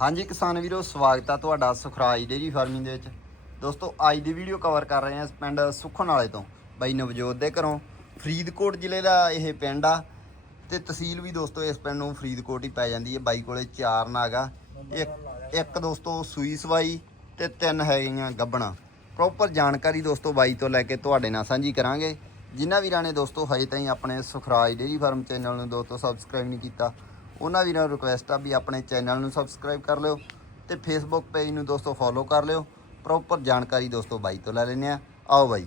ਹਾਂਜੀ ਕਿਸਾਨ ਵੀਰੋ, ਸਵਾਗਤ ਆ ਤੁਹਾਡਾ ਸੁਖਰਾਜ ਡੇਰੀ ਫਾਰਮਿੰਗ ਦੇ ਵਿੱਚ। ਦੋਸਤੋ, ਅੱਜ ਦੀ ਵੀਡੀਓ ਕਵਰ ਕਰ ਰਹੇ ਹਾਂ ਪਿੰਡ ਸੁਖਣ ਵਾਲੇ ਤੋਂ। ਬਾਈ ਨਵਜੋਤ ਦੇ ਘਰੋਂ, ਫਰੀਦਕੋਟ ਜ਼ਿਲ੍ਹੇ ਦਾ ਇਹ ਪਿੰਡ ਆ। ਤੇ ਤਹਿਸੀਲ ਵੀ ਦੋਸਤੋ ਇਸ ਪਿੰਡ ਨੂੰ ਫਰੀਦਕੋਟ ਹੀ ਪੈ ਜਾਂਦੀ ਹੈ, ਬਾਈ ਕੋਲੇ ਚਾਰ ਨਾਗਾ ਇੱਕ ਇੱਕ ਦੋਸਤੋ ਸੂਈ ਸਵਾਈ ਤੇ ਤਿੰਨ ਹੈਗੀਆਂ ਗੱਬਣਾ। ਪ੍ਰੋਪਰ ਜਾਣਕਾਰੀ ਦੋਸਤੋ ਬਾਈ ਤੋਂ ਲੈ ਕੇ ਤੁਹਾਡੇ ਨਾਲ ਸਾਂਝੀ ਕਰਾਂਗੇ। ਜਿਨ੍ਹਾਂ ਵੀਰਾਂ ਨੇ ਦੋਸਤੋ ਹਜੇ ਤਾਈਂ ਆਪਣੇ ਸੁਖਰਾਜ ਡੇਰੀ ਫਾਰਮ ਚੈਨਲ ਨੂੰ ਦੋਸਤੋ ਸਬਸਕ੍ਰਾਈਬ ਨਹੀਂ ਕੀਤਾ ਉਹਨਾਂ ਵੀਰਾਂ ਨੂੰ ਰਿਕੁਐਸਟ ਆ ਵੀ ਆਪਣੇ ਚੈਨਲ ਨੂੰ ਸਬਸਕ੍ਰਾਈਬ ਕਰ ਲਿਓ ਤੇ ਫੇਸਬੁੱਕ ਪੇਜ ਨੂੰ ਦੋਸਤੋ ਫੋਲੋ ਕਰ ਲਿਓ। ਪ੍ਰੋਪਰ ਜਾਣਕਾਰੀ ਦੋਸਤੋ ਬਾਈ ਤੋਂ ਲੈ ਲੈਂਦੇ ਆ ਆਓ ਬਾਈ।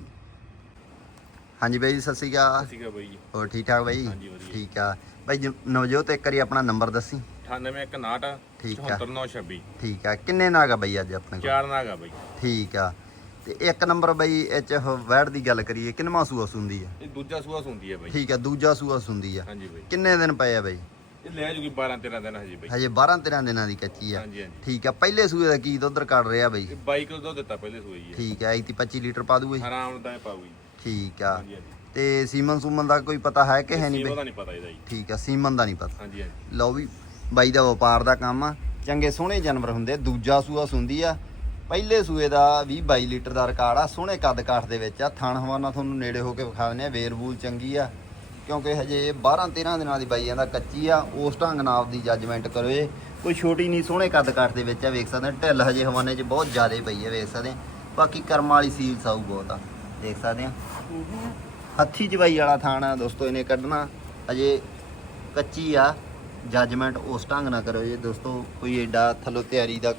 ਹਾਂਜੀ ਬਾਈ ਸਤਿ ਸ਼੍ਰੀ ਅਕਾਲ। ਸੀਗਾ ਬਾਈ ਜੀ। ਹੋਰ ਠੀਕ ਠਾਕ ਬਾਈ? ਹਾਂਜੀ, ਵਧੀਆ। ਠੀਕ ਆ। ਬਾਈ ਨਵਜੋਤ ਇੱਕ ਵਾਰੀ ਆਪਣਾ ਨੰਬਰ ਦੱਸੀ। 9859 ਠੀਕ ਆ। 74926 ਠੀਕ ਆ। ਕਿੰਨੇ ਨਾਗ ਆ ਬਾਈ ਅੱਜ ਆਪਣੇ ਕੋਲ? ਚਾਰ ਨਾਗਾ ਬਾਈ। ਠੀਕ ਆ। ਤੇ ਇੱਕ ਨੰਬਰ ਬਾਈ ਇਹ ਚ ਵੈੜ ਦੀ ਗੱਲ ਕਰੀਏ ਕਿੰਨਵਾਂ ਸੂਆ ਸੁੰਦੀ ਆ? ਇਹ ਦੂਜਾ ਸੂਆ ਸੁੰਦੀ ਹੈ ਬਾਈ। ਠੀਕ ਆ ਦੂਜਾ ਸੂਆ ਸੁੰਦੀ ਆ। ਹਾਂਜੀ ਬਾਈ। ਕਿੰਨੇ ਦਿਨ ਪਏ ਆ ਬਾਈ? ਇਹ ਲੈ ਜੂਗੀ 12 13 ਦਿਨ ਹਜੇ ਬਾਈ। ਹਜੇ 12 13 ਦਿਨਾਂ ਦੀ ਕੱਚੀ ਆ। ਹਾਂਜੀ ਹਾਂਜੀ। ਠੀਕ ਆ ਪਹਿਲੇ ਸੂਏ ਦਾ ਕੀ ਦੁੱਧ ਕੱਢ ਰਿਹਾ ਬਾਈ? ਇਹ 22 ਕਿਲੋ ਦੁੱਧ ਦਿੱਤਾ ਪਹਿਲੇ ਸੂਈ ਹੈ ਠੀਕ ਆ 21 25 ਲੀਟਰ ਪਾ ਦੂਏ। ਆਰਾਮ ਠੀਕ ਆ। ਹਾਂਜੀ ਹਾਂਜੀ। ਤੇ ਸੀਮਨ ਸੂਮਨ ਦਾ ਕੋਈ ਪਤਾ ਹੈ ਕਿ ਹੈ ਨਹੀਂ ਬਈ? ਦਾ ਨਹੀਂ ਪਤਾ ਇਹਦਾ ਜੀ। ਠੀਕ ਆ ਸੀਮਨ ਦਾ ਨਹੀਂ ਪਤਾ। ਹਾਂਜੀ ਹਾਂਜੀ। ਲਓ ਵੀ ਬਾਈ ਦਾ ਵਪਾਰ ਦਾ ਕੰਮ ਆ। ਚੰਗੇ ਸੋਹਣੇ ਜਾਨਵਰ ਹੁੰਦੇ ਆ। ਦੂਜਾ ਸੂਆ ਸੁੰਦੀ ਆ। ਪਹਿਲੇ ਸੂਏ ਦਾ 20 22 ਲੀਟਰ ਦਾ ਰਿਕਾਰਡ ਆ ਸੋਹਣੇ ਕੱਦ ਕਾਠ ਦੇ ਵਿੱਚ ਆ। ਥਣ ਹਵਾਨਾ ਤੁਹਾਨੂੰ ਨੇੜੇ ਹੋ ਕੇ ਵਿਖਾ ਦਿੰਦੇ ਆ ਵੇਰਬੂਲ ਚੰਗੀ ਆ। ਕਿਉਂਕਿ ਹਜੇ 12 13 ਦਿਨਾਂ ਦੀ ਬਾਈ ਜਾਂਦਾ ਕੱਚੀ ਆ, ਉਸ ਢੰਗ ਨਾਲ ਆਪਦੀ ਜੱਜਮੈਂਟ ਕਰੋ ਇਹ। ਕੋਈ ਛੋਟੀ ਨਹੀਂ, ਸੋਹਣੇ ਕੱਦ ਕਾਠ ਦੇ ਵਿੱਚ ਆ, ਵੇਖ ਸਕਦੇ ਢਿੱਲ ਹਜੇ ਹਵਾਨੇ 'ਚ ਬਹੁਤ ਜ਼ਿਆਦਾ ਪਈ ਆ, ਵੇਖ ਸਕਦੇ ਆ ਬਾਕੀ ਕਰਮ ਵਾਲੀ ਸੀਲ ਸਾਊ ਬਹੁਤ ਆ ਦੇਖ ਸਕਦੇ ਆ ਹੱਥੀ ਜਵਾਈ ਵਾਲਾ ਥਾਣ ਆ ਦੋਸਤੋ, ਇਹਨੇ ਕੱਢਣਾ। ਅਜੇ ਕੱਚੀ ਆ ਜੱਜਮੈਂਟ ਉਸ ਢੰਗ ਨਾਲ ਕਰੋ ਜੇ ਦੋਸਤੋ, ਕੋਈ ਐਡਾ ਥੱਲੋਂ ਤਿਆਰੀ ਦਾ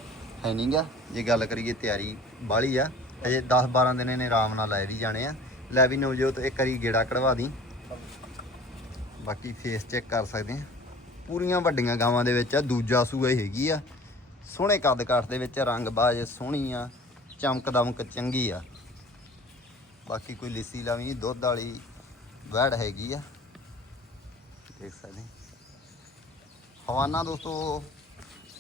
ਹੈ ਨਹੀਂਗਾ ਜੇ ਗੱਲ ਕਰੀਏ ਤਿਆਰੀ ਬਾਹਲੀ ਆ ਅਜੇ 10 12 ਦਿਨ ਇਹਨੇ ਆਰਾਮ ਨਾਲ ਲੈ ਵੀ ਜਾਣੇ ਆ। ਲੈ ਵੀ ਨਵਜੋਤ, ਇੱਕ ਵਾਰੀ ਗੇੜਾ ਕਢਵਾ ਦੀ। ਬਾਕੀ ਫੇਸ ਚੈੱਕ ਕਰ ਸਕਦੇ ਆ ਪੂਰੀਆਂ ਵੱਡੀਆਂ ਗਾਵਾਂ ਦੇ ਵਿੱਚ ਆ, ਦੂਜਾ ਸੂਆ ਹੀ ਹੈਗੀ ਆ। ਸੋਹਣੇ ਕੱਦ ਕਾਠ ਦੇ ਵਿੱਚ ਰੰਗ ਬਾਜ ਸੋਹਣੀ ਆ, ਚਮਕ ਦਮਕ ਚੰਗੀ ਆ। ਬਾਕੀ ਕੋਈ ਲਿੱਸੀ ਲਾਵੀ, ਦੁੱਧ ਵਾਲੀ ਵੈੜ ਹੈਗੀ ਆ। ਦੇਖ ਸਕਦੇ ਹਵਾਨਾ ਦੋਸਤੋ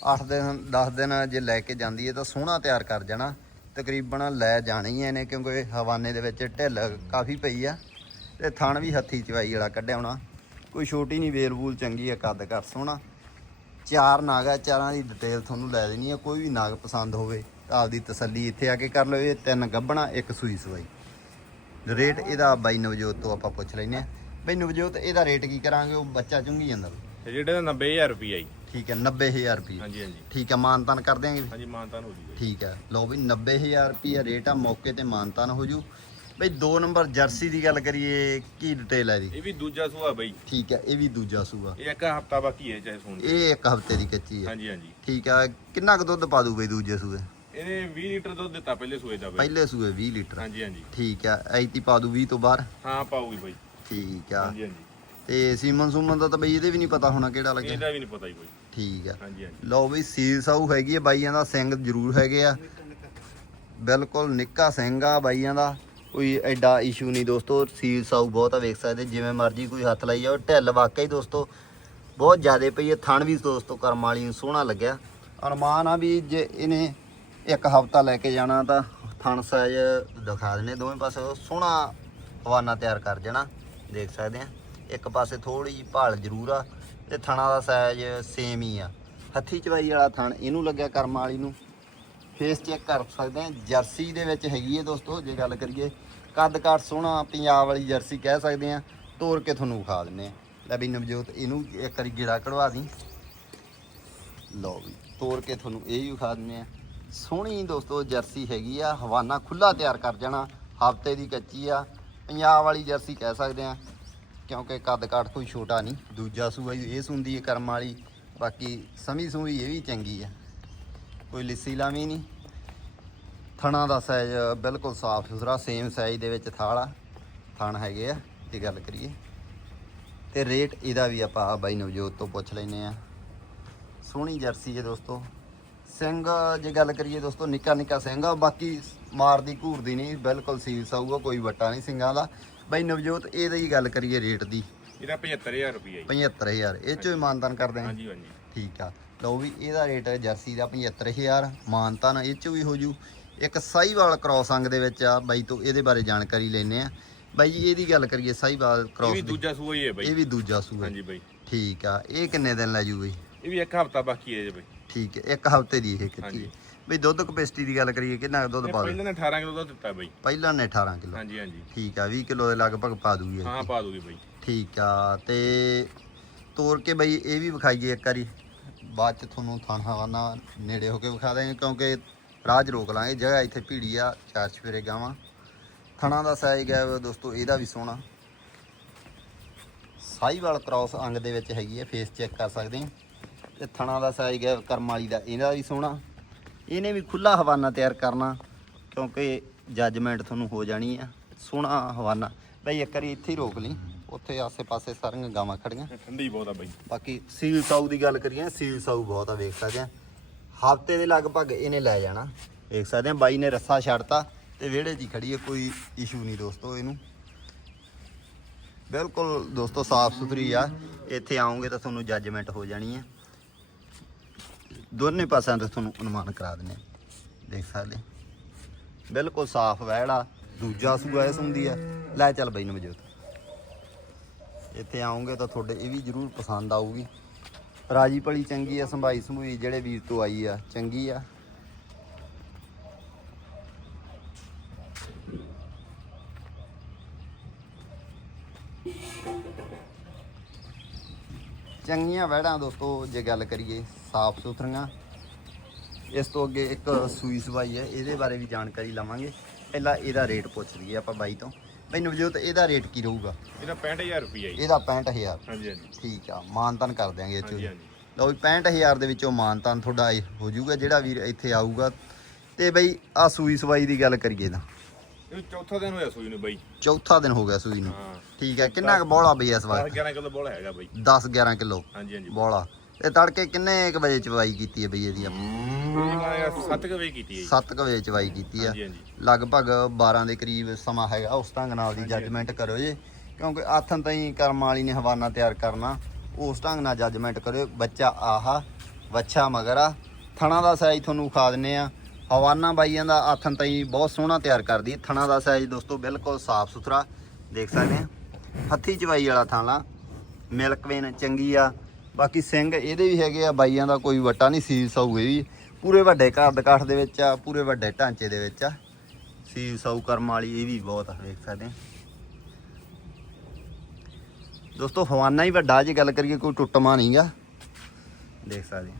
8 ਦਿਨ 10 ਦਿਨ ਜੇ ਲੈ ਕੇ ਜਾਂਦੀ ਹੈ ਤਾਂ ਸੋਹਣਾ ਤਿਆਰ ਕਰ ਜਾਣਾ। ਤਕਰੀਬਨ ਲੈ ਜਾਣੀ ਹੈ ਇਹਨੇ ਕਿਉਂਕਿ ਹਵਾਨੇ ਦੇ ਵਿੱਚ ਢਿੱਲ ਕਾਫੀ ਪਈ ਆ। ਤੇ ਥਣ ਵੀ ਹੱਥੀ ਚਵਾਈ ਵਾਲਾ ਕੱਢਿਆ ਹੋਣਾ। ਕੋਈ ਛੋਟੀ ਨਹੀਂ ਵੇਰਬੂਲ ਚੰਗੀ ਹੈ ਕੱਦ ਕਰ ਸੋਹਣਾ। ਚਾਰ ਨਾਗ ਆ ਚਾਰਾਂ ਦੀ ਡਿਟੇਲ ਤੁਹਾਨੂੰ ਲੈ ਦੇਣੀ ਹੈ ਕੋਈ ਵੀ ਨਾਗ ਪਸੰਦ ਹੋਵੇ ਤਾਂ ਆਪਦੀ ਤਸੱਲੀ ਇੱਥੇ ਆ ਕੇ ਕਰ ਲਓ। ਇਹ ਤਿੰਨ ਗੱਬਣਾ ਇੱਕ ਸੂਈ ਸਵਾਈ। ਰੇਟ ਇਹਦਾ ਬਾਈ ਨਵਜੋਤ ਤੋਂ ਆਪਾਂ ਪੁੱਛ ਲੈਨੇ ਆ। ਬਾਈ ਨਵਜੋਤ ਇਹਦਾ ਰੇਟ ਕੀ ਕਰਾਂਗੇ? ਉਹ ਬੱਚਾ ਚੁੰਗੀ ਜਾਂਦਾ। ਤੇ ਜਿਹੜੇ ਦਾ 90000 ਰੁਪਈਆ ਜੀ। ਠੀਕ ਹੈ 90000 ਰੁਪਏ ਹਾਂਜੀ ਹਾਂਜੀ। ਠੀਕ ਹੈ ਮਾਨਤਾਨ ਕਰ ਦਿਆਂਗੇ। ਹਾਂਜੀ ਮਾਨਤਾਨ ਹੋ ਜੂਗਾ ਠੀਕ ਹੈ ਲਓ ਵੀ 90000 ਰੁਪਏ ਰੇਟ ਆ ਮੌਕੇ ਤੇ ਮਾਨਤਾਨ ਹੋ ਜੂ। ਬਈ 2 ਨੰਬਰ ਜਰਸੀ ਦੀ ਗੱਲ ਕਰੀਏ ਕੀ ਡਿਟੇਲ ਹੈ ਦੀ ਇਹ ਵੀ ਦੂਜਾ ਸੂਆ ਬਾਈ। ਠੀਕ ਹੈ ਇਹ ਵੀ ਦੂਜਾ ਸੂਆ। ਇਹ ਇੱਕ ਹਫਤਾ ਬਾਕੀ ਹੈ ਚਾਹੇ ਸੁਣ ਇਹ ਇੱਕ ਹਫ਼ਤੇ ਦੀ ਕੱਚੀ ਹੈ ਹਾਂਜੀ ਹਾਂਜੀ। ਠੀਕ ਹੈ ਕਿੰਨਾ ਕੁ ਦੁੱਧ ਪਾ ਦੂ ਬਈ ਦੂਜੇ ਸੂਏ? ਇਹਨੇ 20 ਲੀਟਰ ਦੁੱਧ ਦਿੱਤਾ ਪਹਿਲੇ ਸੂਏ ਦਾ ਬਾਈ। ਪਹਿਲੇ ਸੂਏ 20 ਲੀਟਰ। ਹਾਂਜੀ ਹਾਂਜੀ। ਠੀਕ ਹੈ ਐਤੀ ਪਾ ਦੂ 20 ਤੋਂ ਬਾਹਰ? ਹਾਂ ਪਾਉਗੀ ਬਾਈ। ਠੀਕ ਆ। ਹਾਂਜੀ ਹਾਂਜੀ। ਤੇ ਸੀਮਨ ਸੂਮਨ ਦਾ ਤਾਂ ਬਈ ਇਹਦੇ ਵੀ ਨਹੀਂ ਪਤਾ ਹੋਣਾ ਕਿਹੜਾ ਲੱਗਿਆ। ਇਹਦਾ ਵੀ ਨਹੀਂ ਪਤਾ ਜੀ ਕੋਈ ਠੀਕ ਆ। ਹਾਂਜੀ ਹਾਂਜੀ। ਲਓ ਵੀ ਸੀਲ ਸਾਊ ਹੈਗੀ ਹੈ ਬਾਈਆਂ ਦਾ ਸਿੰਘ ਜ਼ਰੂਰ ਹੈਗੇ ਆ। ਬਿਲਕੁਲ ਨਿੱਕਾ ਸਿੰਘ ਆ ਬਾਈਆਂ ਦਾ। ਕੋਈ ਐਡਾ ਇਸ਼ੂ ਨਹੀਂ ਦੋਸਤੋ ਸੀਲ ਸਾਊ ਬਹੁਤ ਆ, ਵੇਖ ਸਕਦੇ, ਜਿਵੇਂ ਮਰਜ਼ੀ ਕੋਈ ਹੱਥ ਲਾਈ ਜਾਓ, ਢਿੱਲ ਵਾਕਈ ਦੋਸਤੋ, ਬਹੁਤ ਜ਼ਿਆਦਾ ਪਈ ਹੈ ਥਣ ਵੀ ਦੋਸਤੋ ਕਰਮ ਵਾਲੀ ਨੂੰ ਸੋਹਣਾ ਲੱਗਿਆ। ਅਰਮਾਨ ਆ ਵੀ ਜੇ ਇਹਨੇ ਇੱਕ ਹਫਤਾ ਲੈ ਕੇ ਜਾਣਾ ਤਾਂ ਥਣ ਸਾਈਜ਼ ਦਿਖਾ ਦੇਣੇ, ਦੋਵੇਂ ਪਾਸੇ ਸੋਹਣਾ ਹਵਾਨਾ ਤਿਆਰ ਕਰ ਜਾਣਾ, ਦੇਖ ਸਕਦੇ ਆ। ਇੱਕ ਪਾਸੇ ਥੋੜੀ ਜਿਹੀ ਭਾਲ ਜ਼ਰੂਰ ਆ, ਤੇ ਥਣਾ ਦਾ ਸਾਈਜ਼ ਸੇਮ ਹੀ ਆ। ਹੱਥੀ ਚਵਾਈ ਵਾਲਾ ਥਣ ਇਹਨੂੰ ਲੱਗਿਆ ਕਰਮ ਵਾਲੀ ਨੂੰ। ਫੇਸ ਚੈੱਕ ਕਰ ਸਕਦੇ ਆ, ਜਰਸੀ ਦੇ ਵਿੱਚ ਹੈਗੀ ਹੈ ਦੋਸਤੋ, ਜੇ ਗੱਲ ਕਰੀਏ ਕੱਦ ਕਾਠ ਸੋਹਣਾ ਪੰਜਾਬ ਵਾਲੀ ਜਰਸੀ ਕਹਿ ਸਕਦੇ ਆ ਤੋਰ ਕੇ ਤੁਹਾਨੂੰ ਵਿਖਾ ਦਿੰਨੇ ਆ ਲੈ ਵੀ ਨਵਜੋਤ, ਇਹਨੂੰ ਇੱਕ ਵਾਰੀ ਗੇੜਾ ਕਢਵਾ ਦੀ। ਲਓ ਵੀ, ਤੋਰ ਕੇ ਤੁਹਾਨੂੰ ਇਹ ਹੀ ਵਿਖਾ ਦਿੰਨੇ ਆ ਸੋਹਣੀ ਦੋਸਤੋ ਜਰਸੀ ਹੈਗੀ ਆ, ਹਵਾਨਾ ਖੁੱਲਾ ਤਿਆਰ ਕਰ ਜਾਣਾ, ਹਫ਼ਤੇ ਦੀ ਕੱਚੀ ਆ। ਪੰਜਾਬ ਵਾਲੀ ਜਰਸੀ ਕਹਿ ਸਕਦੇ ਆ ਕਿਉਂਕਿ ਕੱਦ ਕਾਠ ਕੋਈ ਛੋਟਾ ਨਹੀਂ, ਦੂਜਾ ਸੂਆ ਇਹ ਸੁੰਦੀ ਹੈ ਕਰਮ ਵਾਲੀ, ਬਾਕੀ ਸਮੀ ਸੂਈ ਇਹ ਵੀ ਚੰਗੀ ਆ। ਕੋਈ ਲਿੱਸੀ ਲਾਵੀਂ ਨਹੀਂ। ਥਣਾ ਦਾ ਸਾਈਜ਼ ਬਿਲਕੁਲ ਸਾਫ਼ ਸੁਥਰਾ ਸੇਮ ਸਾਈਜ਼ ਦੇ ਵਿੱਚ ਥਾਲ ਆ ਥਣ ਹੈਗੇ ਆ ਜੇ ਗੱਲ ਕਰੀਏ। ਤੇ ਰੇਟ ਇਹਦਾ ਵੀ ਆਪਾਂ ਬਾਈ ਨਵਜੋਤ ਤੋਂ ਪੁੱਛ ਲੈਨੇ ਆ ਸੋਹਣੀ ਜਰਸੀ ਹੈ ਦੋਸਤੋ। ਸਿੰਘ ਜੇ ਗੱਲ ਕਰੀਏ ਦੋਸਤੋ ਨਿੱਕਾ ਨਿੱਕਾ ਸਿੰਘ ਆ ਬਾਕੀ ਮਾਰਦੀ ਘੂਰਦੀ ਨਹੀਂ ਬਿਲਕੁਲ ਸੀਲ ਸਾਊਗਾ ਕੋਈ ਵੱਟਾ ਨਹੀਂ ਸਿੰਘਾਂ ਦਾ। ਬਾਈ ਨਵਜੋਤ ਇਹਦੀ ਹੀ ਗੱਲ ਕਰੀਏ ਰੇਟ ਦੀ। ਇਹਦਾ 75000 ਰੁਪਈਆ ਜੀ। 75000 ਇਹ ਚੋਂ ਹੀ ਮਾਨਤਾਨ ਕਰਦੇ ਆ ਹਾਂਜੀ ਹਾਂਜੀ। ਠੀਕ ਆ। ਲਓ ਵੀ ਇਹਦਾ ਰੇਟ ਹੈ ਜਰਸੀ ਦਾ 75000 ਮਾਨਤਾਨ ਇਹ ਚ ਵੀ ਹੋ ਜੂ। ਇੱਕ ਸਾਈਵਾਲ ਕ੍ਰੋਸ ਅੰਗ ਦੇ ਵਿੱਚ ਆ। ਬਾਈ ਤੋਂ ਇਹਦੇ ਬਾਰੇ ਜਾਣਕਾਰੀ ਲੈਣੇ ਆ। ਬਾਈ ਜੀ ਇਹਦੀ ਗੱਲ ਕਰੀਏ ਸਾਈਵਾਲ ਇਹ ਕ੍ਰੋਸ ਵੀ ਦੀ। ਦੂਜਾ ਸੂਆ ਹੀ ਹੈ ਬਾਈ। ਇਹ ਵੀ ਦੂਜਾ ਸੂਆ। ਹਾਂਜੀ ਬਾਈ। ਠੀਕ ਆ ਇਹ ਕਿੰਨੇ ਦਿਨ ਲੈ ਜੂ ਬਈ ਇਹ ਵੀ ਇੱਕ ਹਫਤਾ ਬਾਕੀ ਹੈ ਜੀ ਬਾਈ। ਠੀਕ ਹੈ ਇੱਕ ਹਫ਼ਤੇ ਦੀ ਇਹ ਹੈ ਬਈ ਦੁੱਧ ਕਪੈਸਿਟੀ ਦੀ ਗੱਲ ਕਰੀਏ ਕਿੰਨਾ ਦੁੱਧ ਇਹ ਪਾ ਦੂ? ਪਹਿਲਾਂ ਨੇ 18 ਕਿਲੋ ਦੁੱਧ ਦਿੱਤਾ ਬਾਈ। ਪਹਿਲਾਂ ਨੇ 18 ਕਿਲੋ। ਹਾਂਜੀ ਹਾਂਜੀ। ਠੀਕ ਆ 20 ਕਿਲੋ ਦੇ ਲਗਭਗ ਪਾ ਦੂਗੀ ਇਹ। ਹਾਂ ਪਾ ਦੂਗੀ ਬਾਈ। ਠੀਕ ਆ ਤੇ ਤੋੜ ਕੇ ਬਈ ਇਹ ਵੀ ਵਿਖਾਈਏ ਇੱਕ ਵਾਰੀ। ਬਾਅਦ ਚ ਤੁਹਾਨੂੰ ਥਾਣ ਹਵਾਨਾ ਨੇੜੇ ਹੋ ਕੇ ਵਿਖਾ ਦਾਂਗੇ ਕਿਉਂਕਿ 'ਚ ਰੋਕ ਲਾਂਗੇ ਜਗ੍ਹਾ ਇੱਥੇ ਭੀੜੀ ਆ ਚਾਰ ਚਫੇਰੇ ਗਾਵਾਂ। ਥਣਾ ਦਾ ਸਾਈਜ਼ ਹੈ ਦੋਸਤੋ ਇਹਦਾ ਵੀ ਸੋਹਣਾ। ਸਾਈਵਾਲ ਕ੍ਰਾਸ ਅੰਗ ਦੇ ਵਿੱਚ ਹੈਗੀ ਹੈ ਫੇਸ ਚੈੱਕ ਕਰ ਸਕਦੇ ਹਾਂ ਤੇ ਥਣਾ ਦਾ ਸਾਈਜ਼ ਹੈ ਕਰਮ ਵਾਲੀ ਦਾ ਇਹਦਾ ਵੀ ਸੋਹਣਾ। ਇਹਨੇ ਵੀ ਖੁੱਲਾ ਹਵਾਨਾ ਤਿਆਰ ਕਰਨਾ ਕਿਉਂਕਿ ਜੱਜਮੈਂਟ ਤੁਹਾਨੂੰ ਹੋ ਜਾਣੀ ਆ। ਸੋਹਣਾ ਹਵਾਨਾ। ਬਈ ਇੱਕ ਵਾਰੀ ਇੱਥੇ ਹੀ ਰੋਕ ਲਈ। ਉੱਥੇ ਆਸੇ-ਪਾਸੇ ਸਾਰੀਆਂ ਗਾਵਾਂ ਖੜੀਆਂ। ਠੰਡੀ ਬਹੁਤ ਆ ਬਾਈ। ਬਾਕੀ ਸੀਲ ਸਾਊ ਦੀ ਗੱਲ ਕਰੀਏ ਸੀਲ ਸਾਊ ਬਹੁਤ ਆ ਵੇਖ ਸਕਦੇ ਆ। ਹਫ਼ਤੇ ਦੇ ਲਗਭਗ ਇਹਨੇ ਲੈ ਜਾਣਾ। ਦੇਖ ਸਕਦੇ ਆ ਬਾਈ ਨੇ ਰੱਸਾ ਛੱਡਤਾ ਤੇ ਵਿਹੜੇ 'ਚ ਹੀ ਖੜੀ ਹੈ, ਕੋਈ ਇਸ਼ੂ ਨਹੀਂ ਦੋਸਤੋ ਇਹਨੂੰ। ਬਿਲਕੁਲ ਦੋਸਤੋ ਸਾਫ਼ ਸੁਥਰੀ ਆ। ਇੱਥੇ ਆਉਂਗੇ ਤਾਂ ਤੁਹਾਨੂੰ ਜੱਜਮੈਂਟ ਹੋ ਜਾਣੀ ਹੈ। ਦੋਨੇ ਪਾਸਿਆਂ ਤੋਂ ਤੁਹਾਨੂੰ ਅਨੁਮਾਨ ਕਰਾ ਦਿੰਦੇ ਆ ਦੇਖ ਸਕਦੇ ਬਿਲਕੁਲ ਸਾਫ਼ ਵਹਿੜਾ ਦੂਜਾ ਸੂਆ ਇਸ ਹੁੰਦੀ ਆ। ਲੈ ਚੱਲ ਬਾਈ ਨਵਜੋਤ ਇੱਥੇ ਆਉਂਗੇ ਤਾਂ ਤੁਹਾਡੇ ਇਹ ਵੀ ਜ਼ਰੂਰ ਪਸੰਦ ਆਊਗੀ। ਰਾਜੀ ਭਲੀ ਚੰਗੀ ਆ, ਸੰਭਾਈ ਸੰਭੂਈ ਜਿਹੜੇ ਵੀਰ ਤੋਂ ਆਈ ਆ, ਚੰਗੀ ਆ। ਚੰਗੀਆਂ ਵਹਿੜਾਂ ਦੋਸਤੋ, ਜੇ ਗੱਲ ਕਰੀਏ ਸਾਫ਼ ਸੁਥਰੀਆਂ। ਇਸ ਤੋਂ ਅੱਗੇ ਇੱਕ ਸੂਈ ਸਵਾਈ ਹੈ, ਇਹਦੇ ਬਾਰੇ ਵੀ ਜਾਣਕਾਰੀ ਲਵਾਂਗੇ। ਪਹਿਲਾਂ ਇਹਦਾ ਰੇਟ ਪੁੱਛ ਲਈਏ ਆਪਾਂ ਬਾਈ ਤੋਂ। ਬਈ ਨਵਜੋਤ ਇਹਦਾ ਰੇਟ ਕੀ ਰਹੂਗਾ? ਇਹਦਾ 65000 ਰੁਪਈਆ ਜੀ। ਇਹਦਾ 65000 ਹਾਂਜੀ ਹਾਂਜੀ। ਠੀਕ ਆ ਮਾਨਤਨ ਕਰ ਦਿਆਂਗੇ ਇਹ ਚੋਂ। ਹਾਂਜੀ ਹਾਂਜੀ। ਲਓ ਵੀ 65000 ਦੇ ਵਿੱਚੋਂ ਮਾਨਤਨ ਤੁਹਾਡਾ ਇਹ ਹੋ ਜਾਊਗਾ ਜਿਹੜਾ ਵੀਰ ਇੱਥੇ ਆਊਗਾ। ਤੇ ਬਈ ਆ ਸੂਈ ਸਵਾਈ ਦੀ ਗੱਲ ਕਰੀਏ ਤਾਂ। ਇਹ ਚੌਥਾ ਦਿਨ ਹੋਇਆ ਸੂਈ ਨੂੰ ਬਾਈ। ਚੌਥਾ ਦਿਨ ਹੋ ਗਿਆ ਸੂਈ ਨੂੰ। ਹਾਂ। ਠੀਕ ਹੈ ਕਿੰਨਾ ਕੁ ਬੋਲਾ ਬਈ ਇਸ 10 ਵਾਰ 11 ਕਿਲੋ ਬੋਲ ਹੈਗਾ ਬਾਈ। 10 11 ਕਿਲੋ। ਹਾਂਜੀ ਹਾਂਜੀ। ਬੋਲਾ। ਤੇ ਤੜਕੇ ਕਿੰਨੇ ਕੁ ਵਜੇ ਚਵਾਈ ਕੀਤੀ ਹੈ ਬਈ ਇਹਦੀ ਆਪਾਂ? 7 ਵਜੇ ਕੀਤੀ ਹੈ ਜੀ। 7 ਵਜੇ ਚਵਾਈ ਕੀਤੀ ਆ ਹਾਂਜੀ ਹਾਂਜੀ। ਲਗਭਗ 12 ਦੇ ਕਰੀਬ ਸਮਾਂ ਹੈਗਾ ਉਸ ਢੰਗ ਨਾਲ ਦੀ ਜੱਜਮੈਂਟ ਕਰੋ ਜੇ। ਕਿਉਂਕਿ ਆਥਨ ਤਾਈਂ ਕਰਮ ਵਾਲੀ ਨੇ ਹਵਾਨਾ ਤਿਆਰ ਕਰਨਾ ਉਸ ਢੰਗ ਨਾਲ ਜੱਜਮੈਂਟ ਕਰਿਓ। ਬੱਚਾ ਆਹਾ ਵੱਛਾ ਮਗਰ ਥਣਾ ਦਾ ਸਾਈਜ਼ ਤੁਹਾਨੂੰ ਖਾ ਦਿੰਨੇ ਆ। ਹਵਾਨਾ ਬਾਈਆਂ ਦਾ ਆਥਨ ਤਾਈਂ ਬਹੁਤ ਸੋਹਣਾ ਤਿਆਰ ਕਰਦੀ ਹੈ। ਥਣਾ ਦਾ ਸਾਈਜ਼ ਦੋਸਤੋ ਬਿਲਕੁਲ ਸਾਫ਼ ਸੁਥਰਾ ਦੇਖ ਸਕਦੇ ਆ। ਹੱਥੀ ਚਵਾਈ ਵਾਲਾ ਥਾਣਾ ਮਿਲਕ ਵੇਨ ਚੰਗੀ ਆ। ਬਾਕੀ ਸਿੰਘ ਇਹਦੇ ਵੀ ਹੈਗੇ ਆ, ਬਾਈਆਂ ਦਾ ਕੋਈ ਵਟਾ ਨਹੀਂ, ਸੀਲ ਸਾਊ ਇਹ ਵੀ। ਪੂਰੇ ਵੱਡੇ ਘਰ ਦੇ ਕਾਠ ਦੇ ਵਿੱਚ ਆ, ਪੂਰੇ ਵੱਡੇ ਢਾਂਚੇ ਦੇ ਵਿੱਚ ਆ। ਸੀਲ ਸਾਊ ਕਰਮ ਵਾਲੀ ਇਹ ਵੀ ਬਹੁਤ ਆ, ਵੇਖ ਸਕਦੇ ਆ। ਦੋਸਤੋ, ਹਵਾਨਾ ਹੀ ਵੱਡਾ, ਜੇ ਗੱਲ ਕਰੀਏ ਕੋਈ ਟੁੱਟਮਾ ਨਹੀਂਗਾ। ਦੇਖ ਸਕਦੇ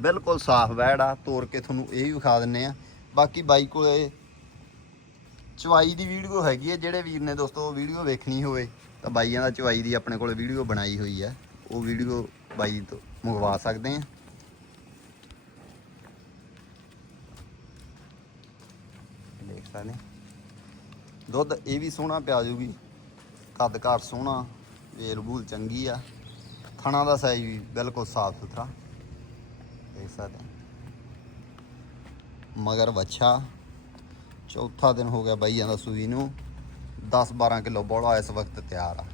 ਬਿਲਕੁਲ ਸਾਫ਼ ਵੈੜ ਆ ਤੋੜ ਕੇ ਤੁਹਾਨੂੰ ਇਹ ਵੀ ਵਿਖਾ ਦਿੰਨੇ ਆ। ਬਾਕੀ ਬਾਈ ਕੋਲੇ ਚਵਾਈ ਦੀ ਵੀਡੀਓ ਹੈਗੀ ਹੈ ਜਿਹੜੇ ਵੀਰ ਨੇ ਦੋਸਤੋ ਵੀਡੀਓ ਵੇਖਣੀ ਹੋਵੇ। ਤਾਂ ਬਾਈਆਂ ਦਾ ਚਵਾਈ ਦੀ ਆਪਣੇ ਕੋਲ ਵੀਡੀਓ ਬਣਾਈ ਹੋਈ ਹੈ ਉਹ ਵੀਡੀਓ ਬਾਈ ਤੋਂ ਮੰਗਵਾ ਸਕਦੇ ਆ। ਦੇਖ ਸਕਦੇ ਦੁੱਧ ਇਹ ਵੀ ਸੋਹਣਾ ਪਿਆ ਜੂਗੀ। ਕੱਦ ਘਾਟ ਸੋਹਣਾ, ਵੇਲ ਬੂਲ ਚੰਗੀ ਆ। ਥਣਾ ਦਾ ਸਾਈਜ਼ ਵੀ ਬਿਲਕੁਲ ਸਾਫ਼ ਸੁਥਰਾ। ਦੇਖ ਸਕਦੇ ਮਗਰ ਵੱਛਾ। ਚੌਥਾ ਦਿਨ ਹੋ ਗਿਆ ਬਾਈਆਂ ਦਾ ਸੂਈ ਨੂੰ। 10 12 ਕਿਲੋ ਬੋਲਾ ਇਸ ਵਕਤ ਤਿਆਰ ਆ।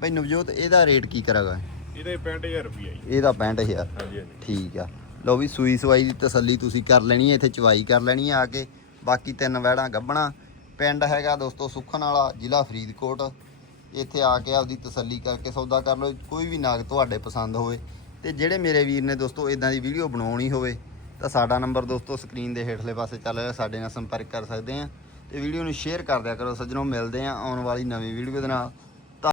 ਬਈ ਨਵਜੋਤ ਇਹਦਾ ਰੇਟ ਕੀ ਕਰਾਂਗਾ? ਇਹਦੇ 65000 ਰੁਪਈਆ ਜੀ। ਇਹਦਾ 65000 ਹਾਂਜੀ ਹਾਂਜੀ। ਠੀਕ ਆ। ਲਓ ਵੀ ਸੂਈ ਸਵਾਈ ਦੀ ਤਸੱਲੀ ਤੁਸੀਂ ਕਰ ਲੈਣੀ ਹੈ ਇੱਥੇ ਚਵਾਈ ਕਰ ਲੈਣੀ ਆ ਕੇ। ਬਾਕੀ ਤਿੰਨ ਵੈੜਾਂ ਗੱਬਣਾ ਪਿੰਡ ਹੈਗਾ ਦੋਸਤੋ ਸੁੱਖਣ ਵਾਲਾ ਜ਼ਿਲ੍ਹਾ ਫਰੀਦਕੋਟ। ਇੱਥੇ ਆ ਕੇ ਆਪਦੀ ਤਸੱਲੀ ਕਰਕੇ ਸੌਦਾ ਕਰ ਲਓ। ਕੋਈ ਵੀ ਨਾਗ ਤੁਹਾਡੇ ਪਸੰਦ ਹੋਵੇ। ਤੇ ਜਿਹੜੇ ਮੇਰੇ ਵੀਰ ਨੇ ਦੋਸਤੋ ਇਦਾਂ ਦੀ ਵੀਡੀਓ ਬਣਾਉਣੀ ਹੋਵੇ ਤਾਂ ਸਾਡਾ ਨੰਬਰ ਦੋਸਤੋ ਸਕਰੀਨ ਦੇ ਹੇਠਲੇ ਪਾਸੇ ਚੱਲ ਰਿਹਾ, ਸਾਡੇ ਨਾਲ ਸੰਪਰਕ ਕਰ ਸਕਦੇ ਆ ਤੇ ਵੀਡੀਓ ਨੂੰ ਸ਼ੇਅਰ ਕਰ ਦਿਆ ਕਰੋ ਸੱਜਣੋ, ਮਿਲਦੇ ਆ ਆਉਣ ਵਾਲੀ ਨਵੀਂ ਵੀਡੀਓ ਦੇ ਨਾਲ।